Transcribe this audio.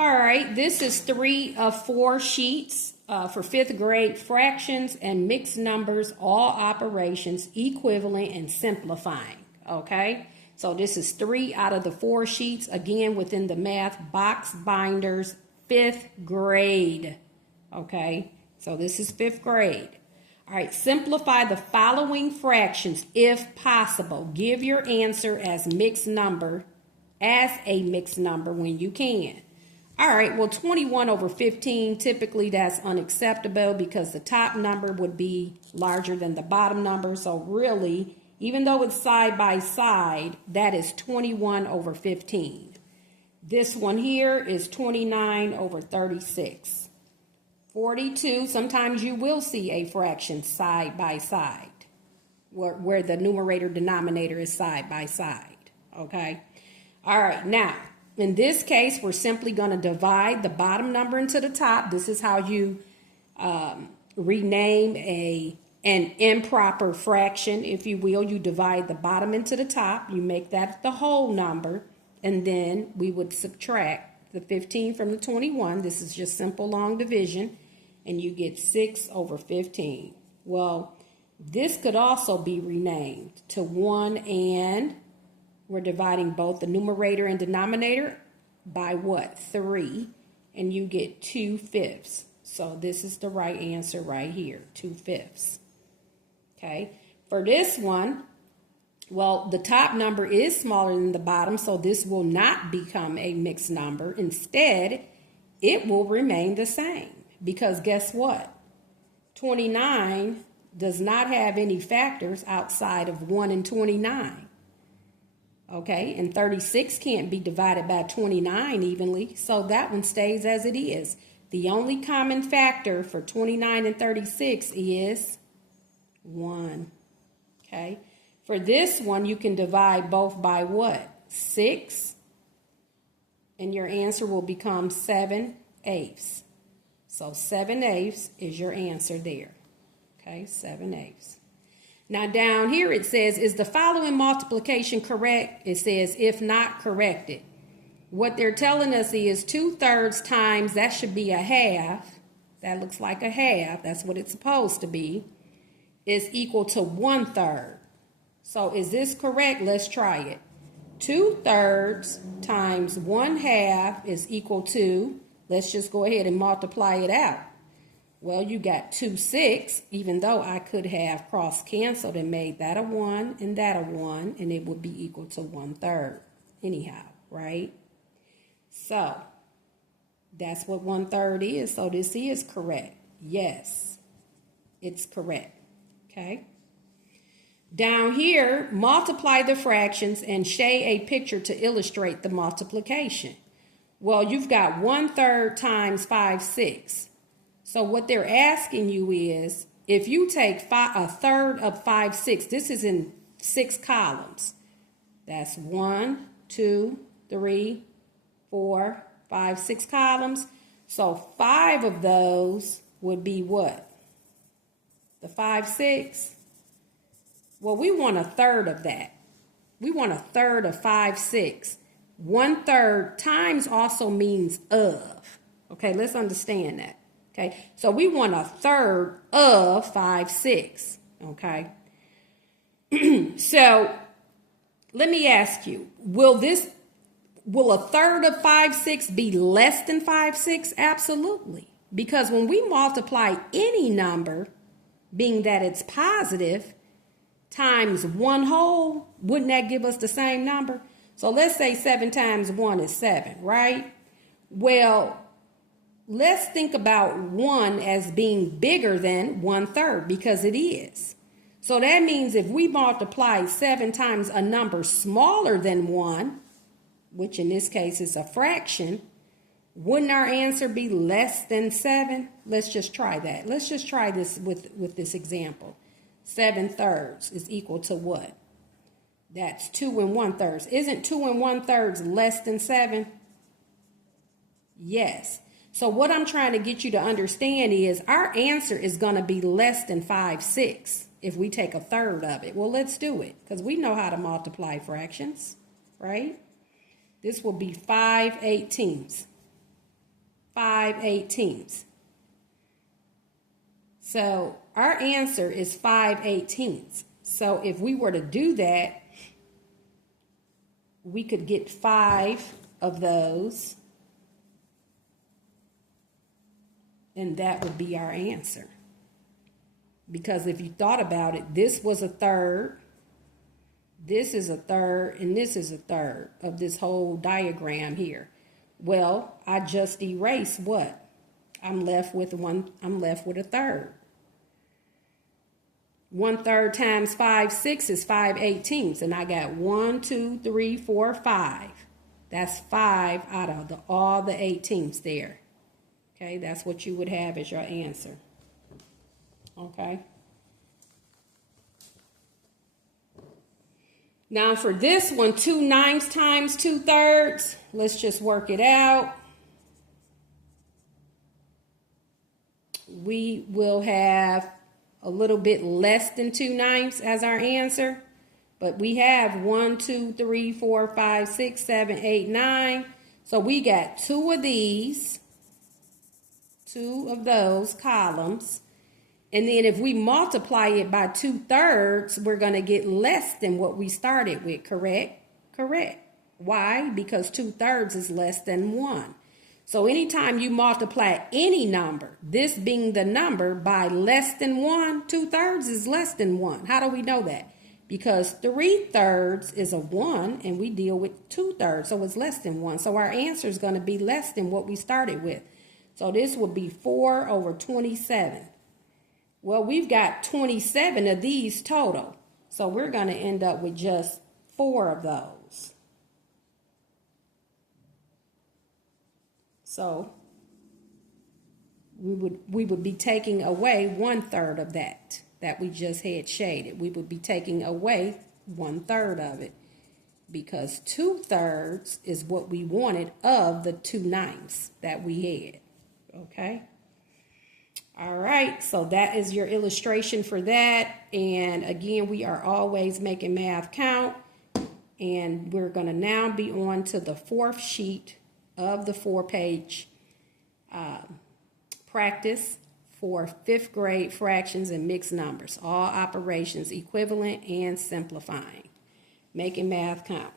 All right, this is 3 of 4 sheets for 5th grade fractions and mixed numbers, all operations, equivalent and simplifying, okay? So this is 3 out of the 4 sheets, again, within the math box binders, 5th grade, okay? So this is 5th grade. All right, simplify the following fractions if possible. Give your answer as a mixed number when you can. All right, well, 21 over 15, typically that's unacceptable because the top number would be larger than the bottom number. So really, even though it's side by side, that is 21 over 15. This one here is 29 over 36. 42, sometimes you will see a fraction side by side, where the numerator denominator is side by side, okay? All right, now, in this case, we're simply going to divide the bottom number into the top. This is how you rename an improper fraction, if you will. You divide the bottom into the top. You make that the whole number. And then we would subtract the 15 from the 21. This is just simple long division. And you get 6 over 15. Well, this could also be renamed to 1 and... We're dividing both the numerator and denominator by what? 3. And you get 2/5. So this is the right answer right here, 2/5. Okay. For this one, well, the top number is smaller than the bottom, so this will not become a mixed number. Instead, it will remain the same. Because guess what? 29 does not have any factors outside of 1 and 29. Okay, and 36 can't be divided by 29 evenly, so that one stays as it is. The only common factor for 29 and 36 is 1. Okay, for this one, you can divide both by what? 6, and your answer will become 7/8. So 7/8 is your answer there. Okay, 7/8. Now down here it says, is the following multiplication correct? It says, if not, correct it. What they're telling us is 2/3 times, that should be a half. That looks like a half. That's what it's supposed to be. Is equal to 1/3. So is this correct? Let's try it. 2/3 times 1/2 is equal to, let's just go ahead and multiply it out. Well, you got 2/6, even though I could have cross-canceled and made that a 1 and that a 1, and it would be equal to 1/3 anyhow, right? So, that's what 1/3 is. So, this is correct. Yes, it's correct, okay? Down here, multiply the fractions and shade a picture to illustrate the multiplication. Well, you've got 1/3 times 5/6. So what they're asking you is, if you take 1/3 of 5/6, this is in 6 columns. That's 1, 2, 3, 4, 5, 6 columns. So 5 of those would be what? The 5/6. Well, we want 1/3 of that. We want 1/3 of 5/6. 1/3 times also means of. Okay, let's understand that. Okay, so we want 1/3 of 5/6, okay? So let me ask you, will 1/3 of 5/6 be less than 5/6? Absolutely, because when we multiply any number, being that it's positive, times 1 whole, wouldn't that give us the same number? So let's say 7 times 1 is 7, right? Well, let's think about 1 as being bigger than 1/3 because it is. So that means if we multiply 7 times a number smaller than 1, which in this case is a fraction, wouldn't our answer be less than 7? Let's just try that. Let's just try this with this example. 7/3 is equal to what? That's 2 1/3. Isn't 2 1/3 less than 7? Yes. So what I'm trying to get you to understand is our answer is going to be less than 5/6 if we take 1/3 of it. Well, let's do it because we know how to multiply fractions, right? This will be 5/18. 5/18. So our answer is 5/18. So if we were to do that, we could get 5 of those, and that would be our answer. Because if you thought about it, this was a third, this is a third, and this is a third of this whole diagram here. Well, I just erased what? I'm left with a third. 1/3 times 5 6 is 5/18, and I got 1, 2, 3, 4, 5. That's 5 out of all the 18s there. Okay, that's what you would have as your answer. Okay. Now for this one, 2/9 times 2/3. Let's just work it out. We will have a little bit less than 2/9 as our answer. But we have 1, 2, 3, 4, 5, 6, 7, 8, 9. So we got 2 of these, 2 of those columns. And then if we multiply it by 2/3, we're going to get less than what we started with, correct? Correct. Why? Because 2/3 is less than 1. So anytime you multiply any number, this being the number, by less than 1, 2/3 is less than 1. How do we know that? Because 3/3 is a 1, and we deal with 2/3, so it's less than 1. So our answer is going to be less than what we started with. So this would be 4/27. Well, we've got 27 of these total. So we're going to end up with just 4 of those. So we would be taking away 1/3 of that we just had shaded. We would be taking away 1/3 of it, because 2/3 is what we wanted of the 2/9 that we had. Okay. All right, so that is your illustration for that. And again, we are always making math count. And we're going to now be on to the 4th sheet of the 4-page practice for 5th grade fractions and mixed numbers. All operations equivalent and simplifying. Making math count.